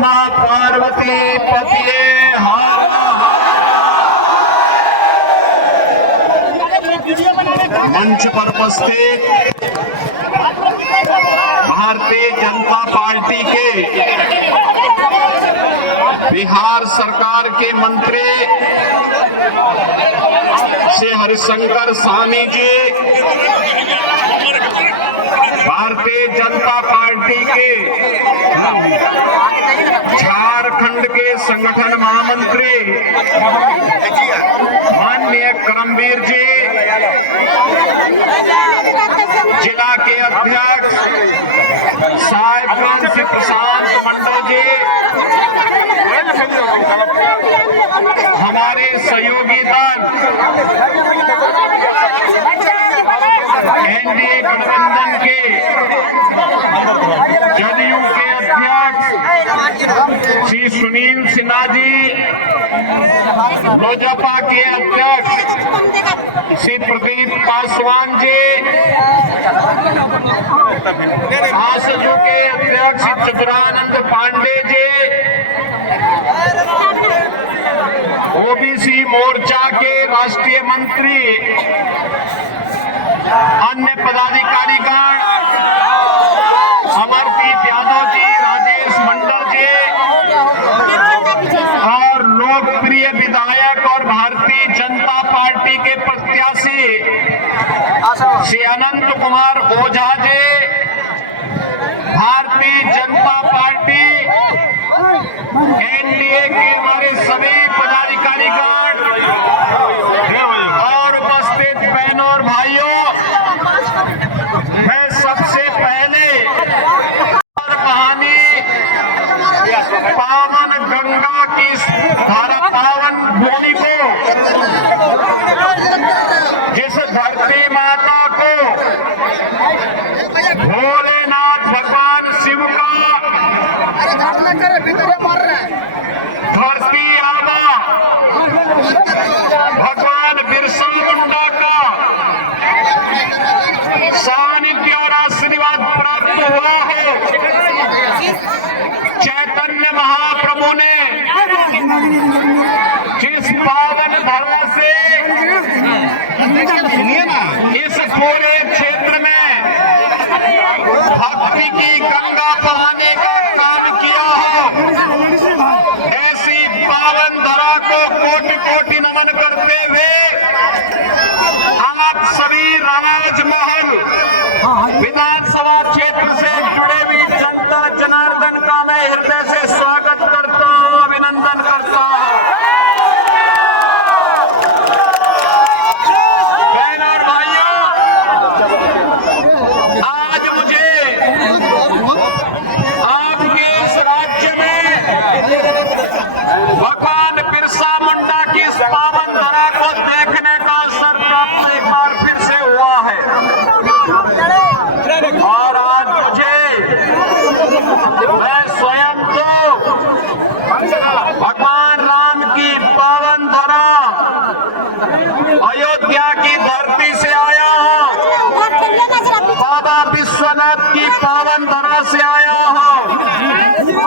नमः पार्वती पतिये हर मंच पर उपस्थित भारतीय जनता पार्टी के बिहार सरकार के मंत्री श्री हरिशंकर साहनी जी, भारतीय जनता पार्टी के झारखंड के संगठन महामंत्री माननीय करमवीर जी, जिला के अध्यक्ष साहिबगंज से प्रशांत मंडल जी, हमारे सहयोगी दल एनडीए गठबंधन के जदयू के अध्यक्ष श्री सुनील सिन्हा जी, लोजपा के अध्यक्ष श्री प्रदीप पासवान जी, आसजू के अध्यक्ष चित्रानंद पांडे जी, ओबीसी मोर्चा के राष्ट्रीय मंत्री, अन्य पदाधिकारीगण, अमरदीप यादव जी, राजेश मंडल जी और लोकप्रिय विधायक और भारतीय जनता पार्टी के प्रत्याशी श्री अनंत कुमार ओझा जी, भारतीय जनता पार्टी एनडीए के हमारे सभी पदाधिकारीगण और उपस्थित बहनों और भाइयों, मैं सबसे पहले कहानी पावन गंगा की धारा, पावन भूमि को, जिस धरती माता को भोलेनाथ भगवान शिव का धरती आबा भगवान बिरसा मुंडा का सानिध्य और आशीर्वाद प्राप्त हुआ है। चैतन्य महाप्रभु ने जिस पावन धरा से इस पूरे क्षेत्र में भक्ति की गंगा बहाने का काम किया हो, ऐसी पावन धरा को कोटि कोटि नमन करते हुए आप सभी राजमहल विधानसभा क्षेत्र से जुड़े हुए जनता जनार्दन का मैं हृदय से स्वागत करता हूँ, अभिनंदन करता हूँ। बहन और भाइयों, आज मुझे आपके इस राज्य में भगवान बिरसा मुंडा की इस पावन धरा को देखने का अवसर प्राप्त एक बार फिर से हुआ है और आज मुझे, मैं स्वयं तो भगवान राम की पावन धरा अयोध्या की धरती से आया हूँ, बाबा विश्वनाथ की पावन धरा से आया हूँ।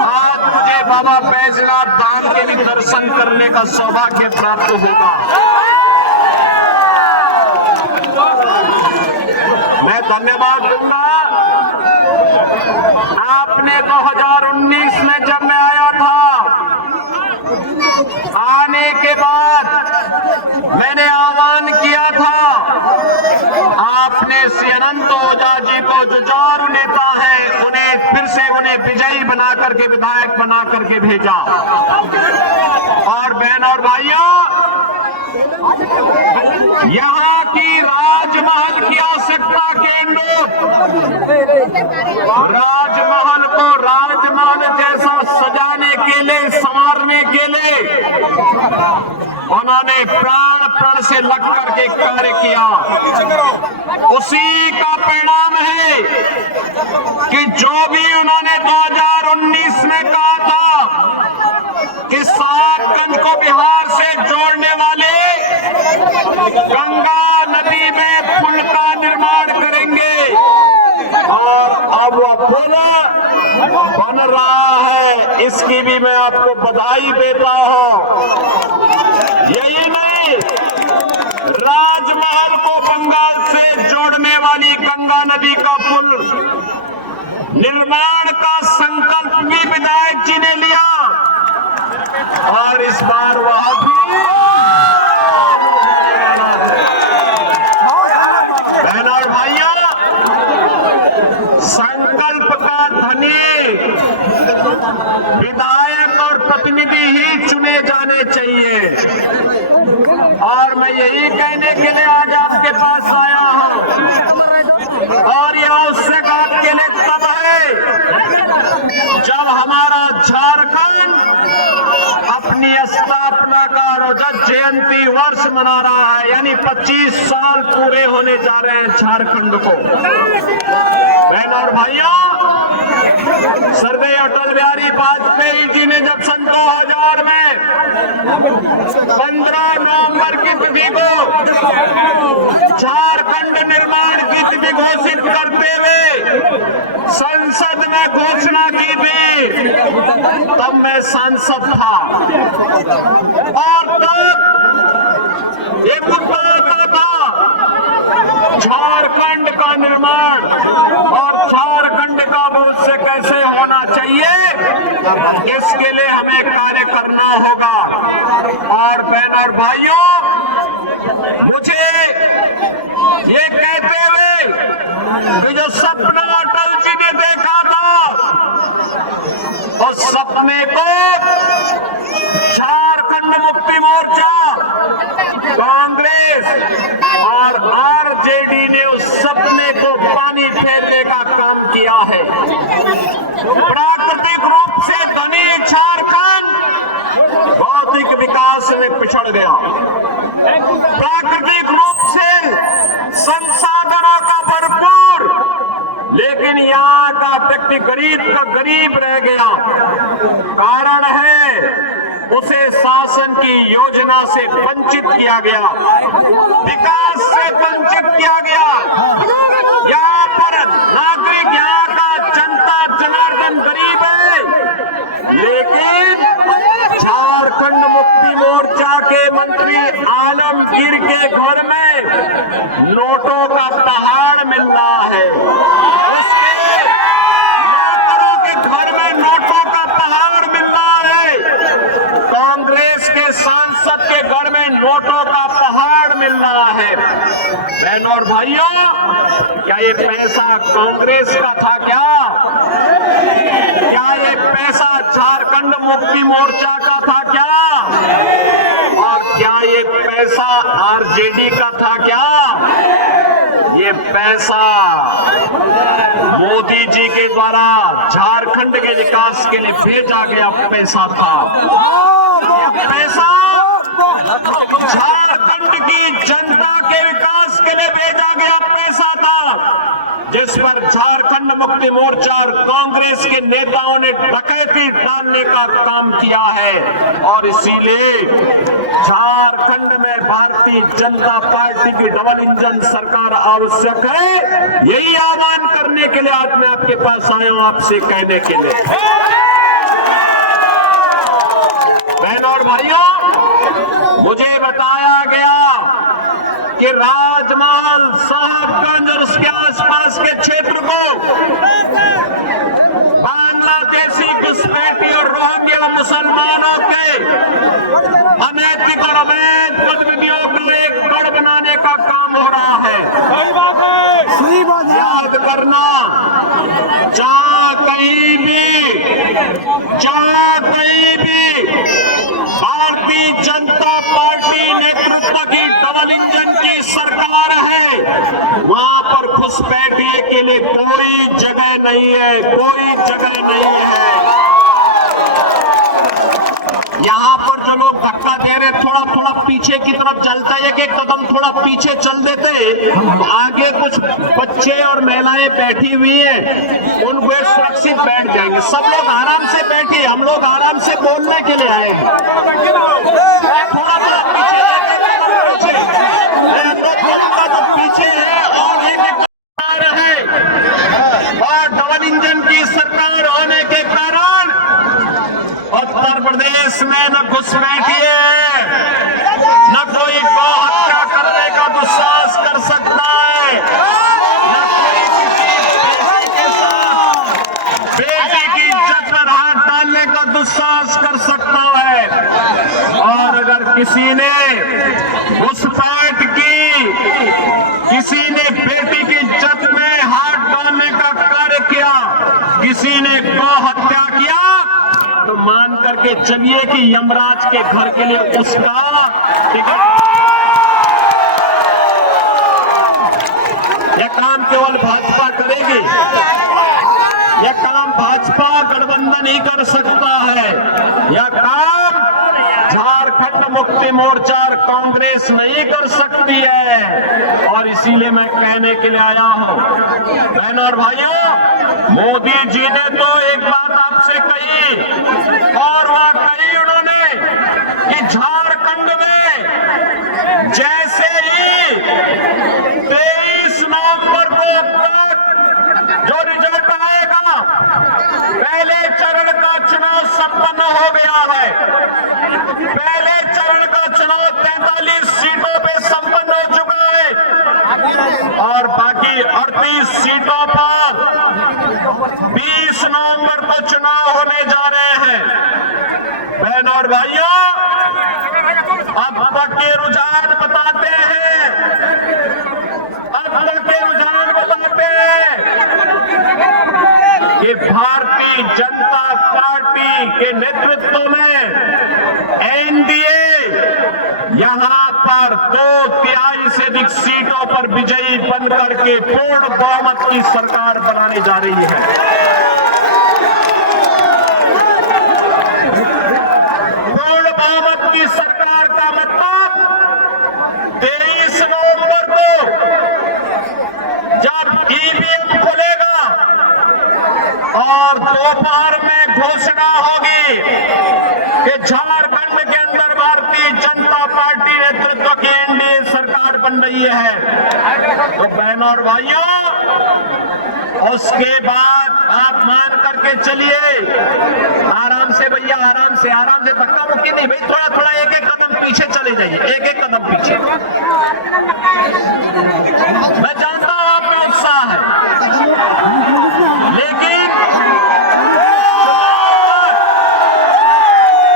आज मुझे बाबा बैजनाथ धाम के भी दर्शन करने का सौभाग्य प्राप्त होगा। मैं धन्यवाद दूंगा। आपने 2019 में जब मैं आया था, आने के बाद मैंने आह्वान किया था, आपने श्री अनंत ओझा जी को जुझारू नेता है, उन्हें विजयी बना करके, विधायक बना करके भेजा। और बहन और भाइयों, यहाँ की राजमहल की आवश्यकता के अनुरूप राजमहल को राजमहल जैसा सजाने के लिए, संवारने के लिए उन्होंने प्राण से लग करके कार्य किया। उसी का परिणाम है कि जो भी उन्होंने 2019 में कहा था कि साहिबगंज को बिहार से जोड़ने वाले गंगा नदी में पुल का निर्माण करेंगे, और अब वह पुल बन रहा है, इसकी भी मैं आपको बधाई देता हूं। यही नहीं, राजमहल को बंगाल से जोड़ने वाली गंगा नदी का पुल निर्माण का संकल्प भी विधायक जी ने लिया और इस बार वह भी बहनों और भाइयों, संकल्प का धनी विधायक और प्रतिनिधि ही चुने जाने चाहिए। और मैं यही कहने के लिए आज आपके पास आया हूं और यह आवश्यक आपके लिए तब है जब हमारा झारखंड अपनी स्थापना का रजत जयंती वर्ष मना रहा है, यानी 25 साल पूरे होने जा रहे हैं झारखंड को। बहनों और भाइयों, स्वर्गीय अटल बिहारी वाजपेयी जी ने जब सन 2000 में 15 नवंबर की तिथि को झारखंड निर्माण की तिथि घोषित करते हुए संसद में घोषणा की थी, तब मैं सांसद था और तब एक मुद्दा आता था झारखंड का निर्माण और झारखंड का भविष्य कैसे होना चाहिए, इसके लिए हमें कार्य करना होगा। और बहनों और भाइयों, मुझे ये कहते हुए कि जो सपना अटल जी ने देखा था, उस सपने को झारखंड मुक्ति मोर्चा, कांग्रेस और आरजेडी ने उस सपने को पानी फेरने का काम किया है। प्राकृतिक रूप से धनी झारखंड भौतिक विकास में पिछड़ गया, प्राकृतिक रूप से संसाधनों का भरपूर, लेकिन यहाँ का व्यक्ति गरीब का गरीब रह गया। कारण है उसे शासन की योजना से वंचित किया गया, विकास से वंचित किया गया। यहाँ पर नागरिक, यहाँ का जनता जनार्दन गरीब है, लेकिन झारखंड मुक्ति मोर्चा के मंत्री आलमगीर के घर में नोटों का पहाड़ मिल रहा है, उसके नौकरों के घर में नोटों का पहाड़ मिल रहा है, कांग्रेस के सांसद के घर में नोटों का पहाड़ मिल रहा है। बहनों और भाइयों, क्या ये पैसा कांग्रेस का था क्या ये पैसा झारखंड मुक्ति मोर्चा का था क्या? और क्या ये पैसा आरजेडी का था क्या? ये पैसा मोदी जी के द्वारा झारखंड के विकास के लिए भेजा गया पैसा था। ये पैसा झारखंड की जनता के विकास के लिए भेजा गया पैसा था, जिस पर झारखंड मुक्ति मोर्चा और कांग्रेस के नेताओं ने डकैती डालने का काम किया है। और इसीलिए झारखंड में भारतीय जनता पार्टी की डबल इंजन सरकार आवश्यक है। यही आह्वान करने के लिए आज मैं आपके पास आया हूं, आपसे कहने के लिए। बहनों और भाइयों, मुझे बताया गया कि राजमहल, साहबगंज और उसके आसपास के क्षेत्र को बांग्लादेशी घुसपैठी और रोहिंग्या मुसलमानों के अनैतिक और अवैध गतिविधियों का एक गढ़ बनाने का काम हो रहा है। याद करना, जहां कहीं भी भारतीय जनता पार्टी नेतृत्व की डबल इंजन की सरकार है, वहां पर घुसपैठिए के लिए कोई जगह नहीं है, कोई जगह नहीं है। यहाँ पर जो लोग धक्का दे रहे, थोड़ा पीछे की तरफ चलता है, एक कदम थोड़ा पीछे चल देते, आगे कुछ बच्चे और महिलाएं बैठी हुई हैं, उनको सुरक्षित बैठ जाएंगे। सब लोग आराम से बैठिए, हम लोग आराम से बोलने के लिए आए हैं। थोड़ा पीछे है और एक डबल इंजन की सरकार होने प्रदेश में न घुसपैठिए है, न कोई गौ हत्या करने का दुस्साहस कर सकता है, न कोई किसी बेटी के साथ बेटी की इज्जत पर हाथ डालने का दुस्साहस कर सकता है। और अगर किसी ने घुसपैठ की, किसी ने बेटी की इज्जत में हाथ डालने का कार्य किया, किसी ने गौ हत्या किया, तो मान करके चलिए कि यमराज के घर के लिए उसका टिकट। यह काम केवल भाजपा करेगी, यह काम भाजपा गठबंधन ही कर सकता है। यह काम झारखंड मुक्ति मोर्चा और कांग्रेस नहीं कर सकती है। और इसीलिए मैं कहने के लिए आया हूं, बहनों और भाइयों, मोदी जी ने तो एक बात आपसे कही, और वह कही उन्होंने कि झारखंड में जैसे ही 23 नवंबर को जो रिजल्ट आएगा, पहले चरण का चुनाव संपन्न हो गया है। पहले चरण का चुनाव 43 सीटों पे संपन्न हो चुका है और बाकी 38 सीटों पर 20 नवंबर को चुनाव होने जा रहे हैं। बहनों और भाइयों, अब तक के रुझान बताते हैं, अब तक के रुझान बताते हैं कि भारतीय जनता पार्टी के नेतृत्व में एनडीए यहां पर 2/3 से अधिक सीटों पर विजयी बनकर के पूर्ण बहुमत की सरकार बनाने जा रही है। पूर्ण बहुमत की सरकार का मतलब 23 नवंबर को जब ईवीएम खुलेगा और दोपहर में घोषणा होगी कि झारखंड के अंदर भारतीय जनता पार्टी नेतृत्व की एनडीए सरकार बन रही है, तो बहनों और भाइयों, उसके बाद आप मान करके चलिए, आराम से भैया, आराम से धक्का मुक्की नहीं भाई, थोड़ा थोड़ा एक एक कदम पीछे चले जाइए, एक एक कदम पीछे। मैं जानता हूं आपका उत्साह है, लेकिन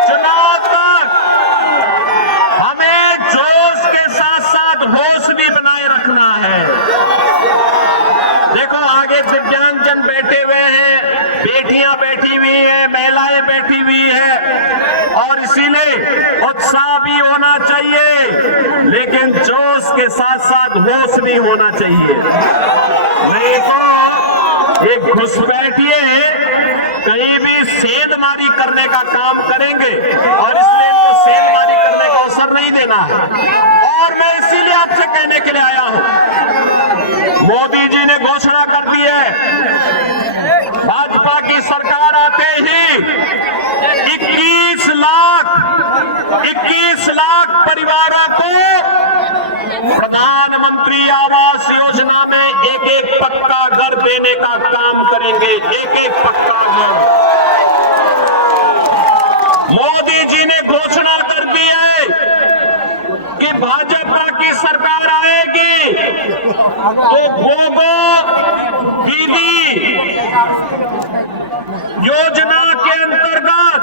चुनाव तक हमें जोश के साथ साथ होश भी बनाए रखना है। देखो, आगे दिव्यांगजन बैठे हुए हैं, बेटियां बैठी हुई हैं, महिलाएं बैठी हुई हैं, और इसीलिए उत्साह भी होना चाहिए, लेकिन जोश के साथ साथ होश भी होना चाहिए। नहीं तो एक घुसपैठिए कहीं भी सेंधमारी करने का काम करेंगे, और इसलिए तो सेंधमारी करने का अवसर नहीं देना है। और मैं इसीलिए आपसे कहने के लिए आया हूं, मोदी जी ने घोषणा कर दी है, भाजपा की सरकार आते ही 21 लाख परिवारों को प्रधानमंत्री आवास योजना में एक पक्का घर देने का काम करेंगे, एक पक्का घर। मोदी जी ने घोषणा कर दी है कि भाजपा की सरकार आएगी तो गोगो दीदी योजना के अंतर्गत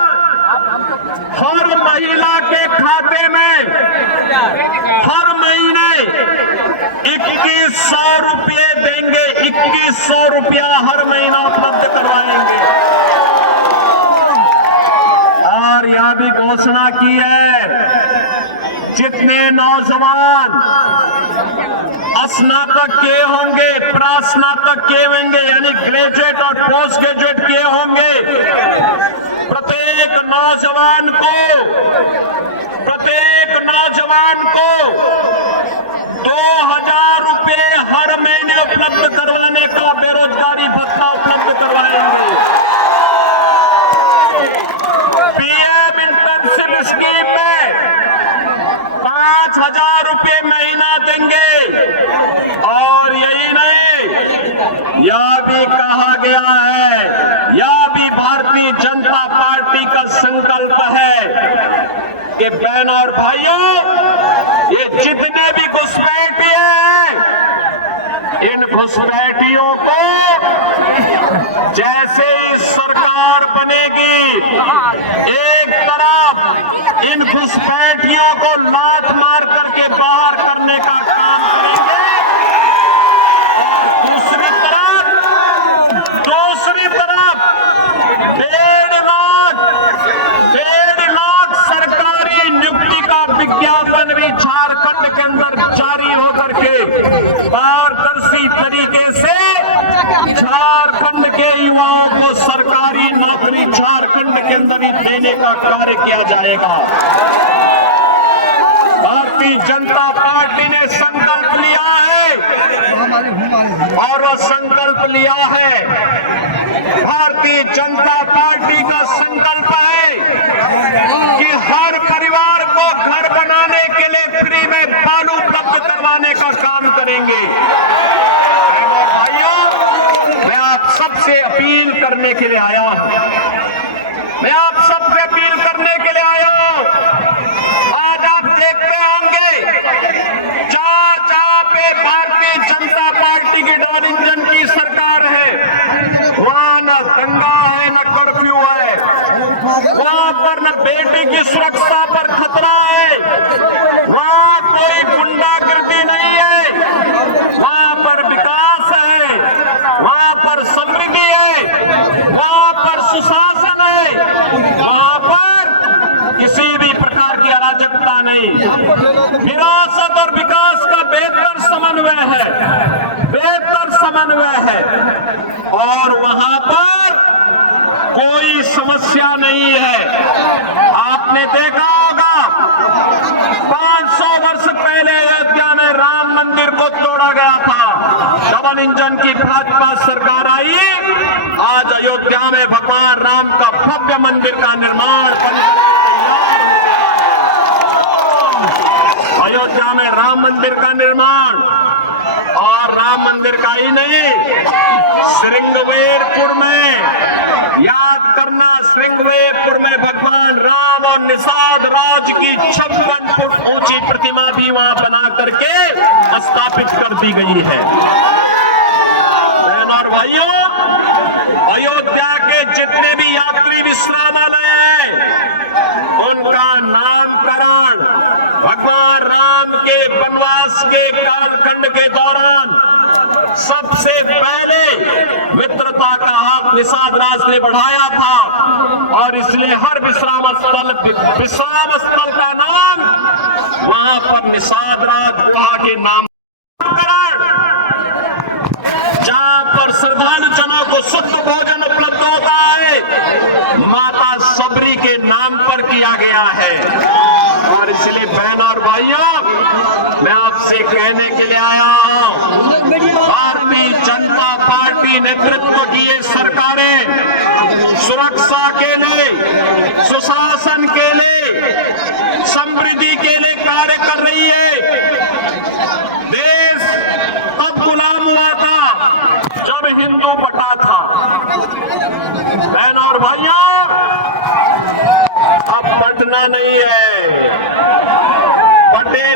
हर महिला के खाते में हर महीने 2100 रुपये देंगे, 2100 रुपया हर महीना उपलब्ध करवाएंगे। और यह भी घोषणा की है, जितने नौजवान स्नातक किए होंगे, प्रास्नातक किए होंगे, यानी ग्रेजुएट और पोस्ट ग्रेजुएट किए होंगे, प्रत्येक नौजवान को 2000 रुपये हर महीने उपलब्ध करवाने का बेरोजगारी भत्ता उपलब्ध करवाएंगे। पीएम इंटर्नशिप स्कीम में 5000 रुपये महीना देंगे। और यही नहीं, यह भी कहा गया है, यह भी भारतीय भारतीय जनता पार्टी का संकल्प है कि बहनों और भाइयों, ये जितने भी घुसपैठिए हैं, इन घुसपैठियों को जैसे ही सरकार बनेगी, एक तरफ इन घुसपैठियों को लात मार करके बाहर करने का काम करेंगे और दूसरी तरफ 1.5 लाख सरकारी नियुक्ति का विज्ञापन भी झारखंड के अंदर जारी होकर के पारदर्शी तरीके से झारखंड के युवाओं को सरकारी नौकरी झारखंड के अंदर ही देने का कार्य किया जाएगा। भारतीय जनता पार्टी ने संकल्प लिया है और वह संकल्प लिया है, भारतीय जनता पार्टी का संकल्प है कि हर परिवार को घर बनाने के लिए फ्री में बालू उपलब्ध करवाने का काम करेंगे। भाइयों, मैं आप सबसे अपील करने के लिए आया हूं, आज आप देखते होंगे जहां पे भारतीय जनता पार्टी की डबल इंजन की सरकार है, वहां न दंगा है न कर्फ्यू है, वहां पर न बेटी की सुरक्षा पर खतरा है, वहां कोई गुंडागर्दी नहीं है, वहां पर विकास है, वहां पर समृद्धि है, वहां पर सुशासन है, वहां पर किसी भी प्रकार की अराजकता नहीं, विरासत और विकास का बेहतर समन्वय है और वहां पर कोई समस्या नहीं है। आपने देखा होगा 500 वर्ष पहले अयोध्या में राम मंदिर को तोड़ा गया था, डबल इंजन की भाजपा सरकार आई, आज अयोध्या में भगवान राम का भव्य मंदिर का निर्माण अयोध्या में राम मंदिर का निर्माण, और राम मंदिर का ही नहीं, श्रृंगवेरपुर में, याद करना, श्रृंगवेरपुर में भगवान राम और निषाद राज की 56 फुट ऊंची प्रतिमा भी वहां बना करके स्थापित कर दी गई है। बहनों और भाइयों, अयोध्या के जितने भी यात्री विश्रामालय हैं, उनका नामकरण भगवान राम के वनवास के कालखंड के दौरान सबसे पहले मित्रता का हाथ निषाद राज ने बढ़ाया था और इसलिए हर विश्राम स्थल का नाम वहां पर निषाद राज गुहा के नाम, जहां पर श्रद्धालु जनों को शुद्ध भोजन उपलब्ध होता है, माता सबरी के नाम पर किया गया है। और इसलिए बहनों और भाइयों, मैं आपसे कहने के लिए आया हूं, भारतीय जनता पार्टी नेतृत्व की ये सरकारें सुरक्षा के लिए, सुशासन के लिए, समृद्धि के लिए कार्य कर रही है। देश तब गुलाम हुआ था जब हिंदू बटा था। बहनों और भाइयों, अब बंटना नहीं है, बटे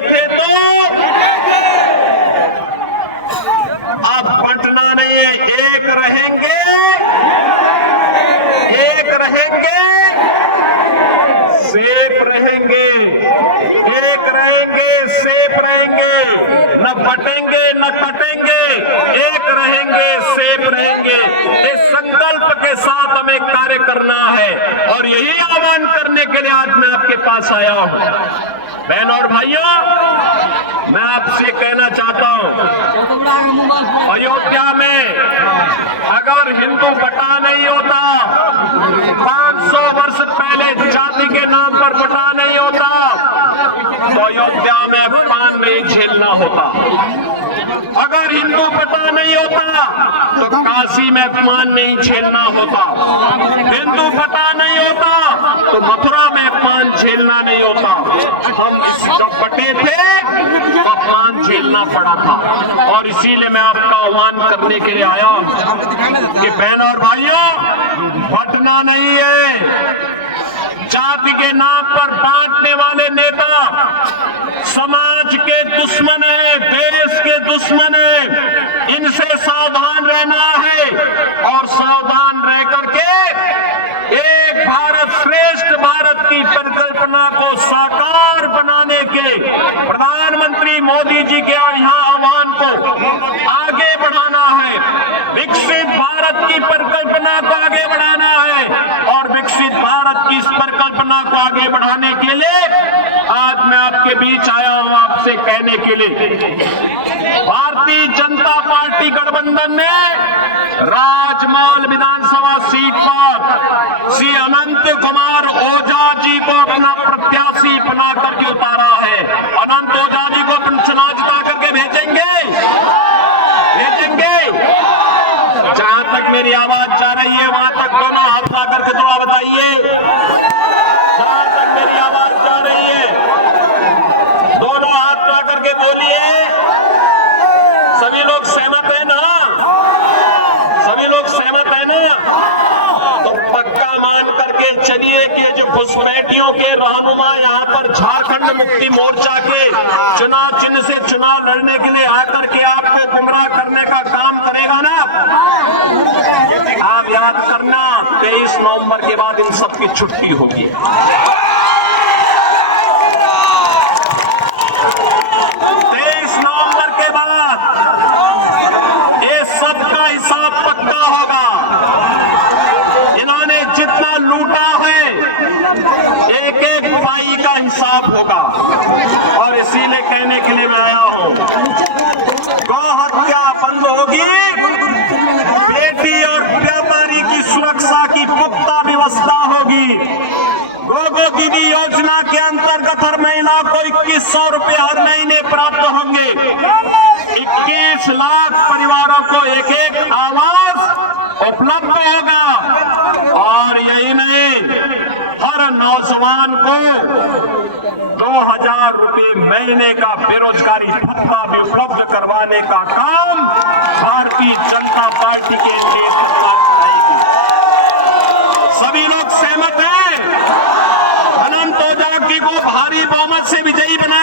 थे तो अब बंटना नहीं है, एक रहेंगे, सेफ रहेंगे, एक रहेंगे, सेफ रहेंगे, न बटेंगे न कटेंगे, एक रहेंगे, सेफ रहेंगे। इस संकल्प के साथ हमें कार्य करना है और यही आह्वान करने के लिए आज मैं आपके पास आया हूं। बहनों और भाइयों, मैं आपसे कहना चाहता हूं, अयोध्या में अगर हिंदू बटा नहीं होता, 500 वर्ष पहले जाति के नाम पर बटा नहीं होता, तो अयोध्या में पान नहीं झेलना होता। अगर अगर हिंदू पता नहीं होता तो काशी में अपमान नहीं झेलना होता, हिंदू पता नहीं होता तो मथुरा में अपमान झेलना नहीं होता। हम इस जब बटे थे तो अपमान झेलना पड़ा था, और इसीलिए मैं आपका आह्वान करने के लिए आया कि बहन और भाइयों, बंटना नहीं है। जाति के नाम पर बांटने वाले नेता समाज के दुश्मन है, देश के दुश्मन है। इनसे सावधान रहना है, और सावधान रह करके एक भारत श्रेष्ठ भारत की परिकल्पना को साकार बनाने के प्रधानमंत्री मोदी जी के यहाँ आह्वान को आगे बढ़ाना है। विकसित भारत की परिकल्पना को आगे बढ़ाना है, और विकसित भारत की इस परिकल्पना को आगे बढ़ाने के लिए आज मैं आपके बीच आया हूं, आपसे कहने के लिए भारतीय जनता पार्टी गठबंधन ने राजमहल विधानसभा सीट पर श्री अनंत कुमार ओझा जी को अपना प्रत्याशी बना करके उतारा है। अनंत ओझा जी को अपन चुनाव जिता करके भेजेंगे। जहां तक मेरी आवाज जा रही है वहां तक दोनों हाथ ला करके दुआ बताइए। जहां तक मेरी आवाज जा रही है दोनों हाथ ला करके बोलिए। सभी लोग सहमत है ना? सभी लोग सहमत है ना? तो पक्का मान करके चलिए कि जो घुसपैठियों के रहनुमा यहाँ पर झारखंड मुक्ति मोर्चा के चुनाव चिन्ह से चुनाव लड़ने के लिए आकर के आपको गुमराह करने का काम करेगा ना, आप याद करना 23 नवंबर के बाद इन सब की छुट्टी होगी। 23 नवंबर के बाद ये सबका हिसाब पक्का होगा। इन्होंने जितना लूटा है एक एक भाई का हिसाब होगा, और इसीलिए कहने के लिए मैं आया हूं, गौ हत्या बंद होगी, बेटी और व्यापारी की सुरक्षा की पुख्ता व्यवस्था होगी। गो दीदी योजना के अंतर्गत हर महिला को 2100 रुपए हर महीने प्राप्त होंगे। 21 लाख परिवारों को एक एक आवास उपलब्ध होगा, और यही नहीं, हर नौजवान को 2000 रुपए महीने का बेरोजगारी भत्ता भी उपलब्ध करवाने का काम भारतीय जनता पार्टी के नेतृत्व करेगी। सभी लोग सहमत हैं? अनंत ओझा जी को भारी बहुमत से विजयी बना